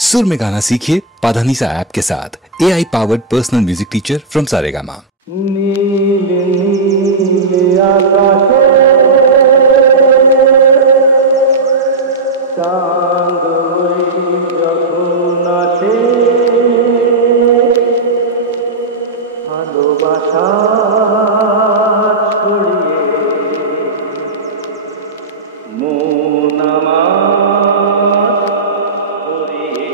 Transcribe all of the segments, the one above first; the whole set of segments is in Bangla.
सुर में गाना सीखिए पाधानीसा ऐप के साथ। AI powered personal music teacher from Saregama. नीले नीले आकाशे चांद ওই যখন আসে ভালোবাসা ছড়িয়ে মন আমার ভরিয়ে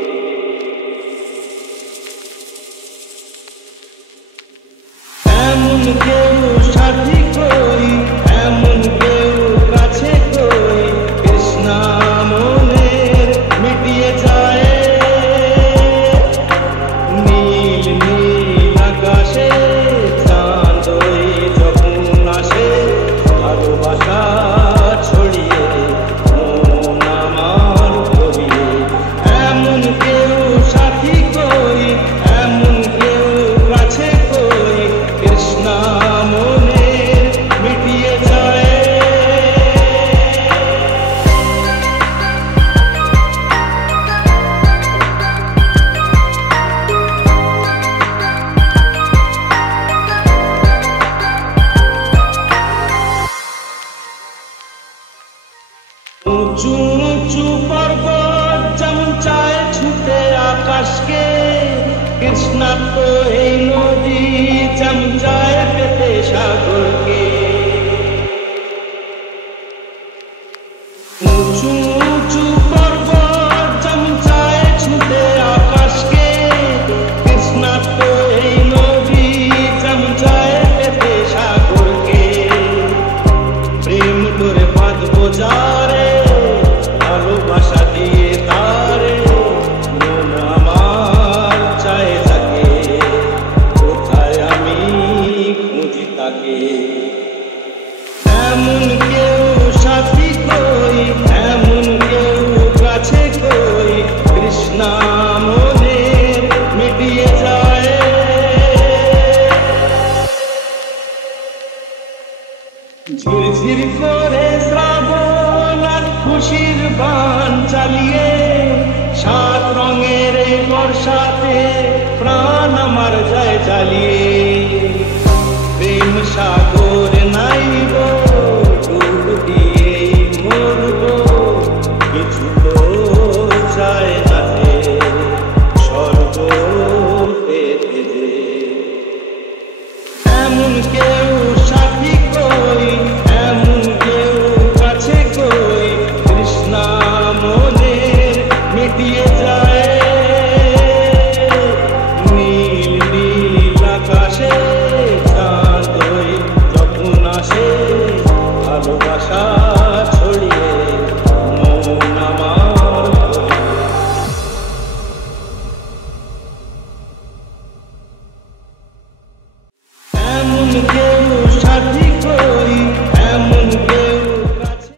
এমন কেউ সাথী কই এমন কেউ কাছে কই কৃষ্ণা মনের মিটিয়ে যায় নীল নীল আকাশে চাঁদ ওই যখন আসে ভালোবাসা ছড়িয়ে মন আমার ভরিয়ে এমন কেউ সাথী কই এমন কেউ কাছে কই কৃষ্ণা মনের মিটিয়ে যায় উঁচু উঁচু পর্বত চমচায় ছুটে আকাশকে কৃষ্ণা তো এই নদী চমচায় পেতে সাগরকে উঁচু উঁচু পর্বত চমচায় ছুটে আকাশকে কৃষ্ণা তো এই নদী চমচায় পেতে সাগরকে প্রেম করে বাঁধবো যারে ভালোবাসা দিয়ে তারে মন আমার চায় থাকে কোথায় আমি খুঁজি তাকে এমন কেউ সাথী কই এমন কেউ কাছে কই কৃষ্ণা মনের মিটিয়ে যায় ঝিরঝির করে শ্রাবণ আর খুশির বান চালিয়ে সাত রঙের এই বর্ষাতে প্রাণ আমার যায় জ্বালিয়ে প্রেম সাগর নাইব ডুব দিয়ে মরব কিছু তো যায় না রে স্বর্গ পেতে যে এমন কেউ সাথী কই এমন কেউ কাছে কই কৃষ্ণা মনের মিটিয়ে যায় নীল নীল আকাশে চাঁদ ওই যখন আসে ভালোবাসা ছড়িয়ে মন আমার এমন কেউ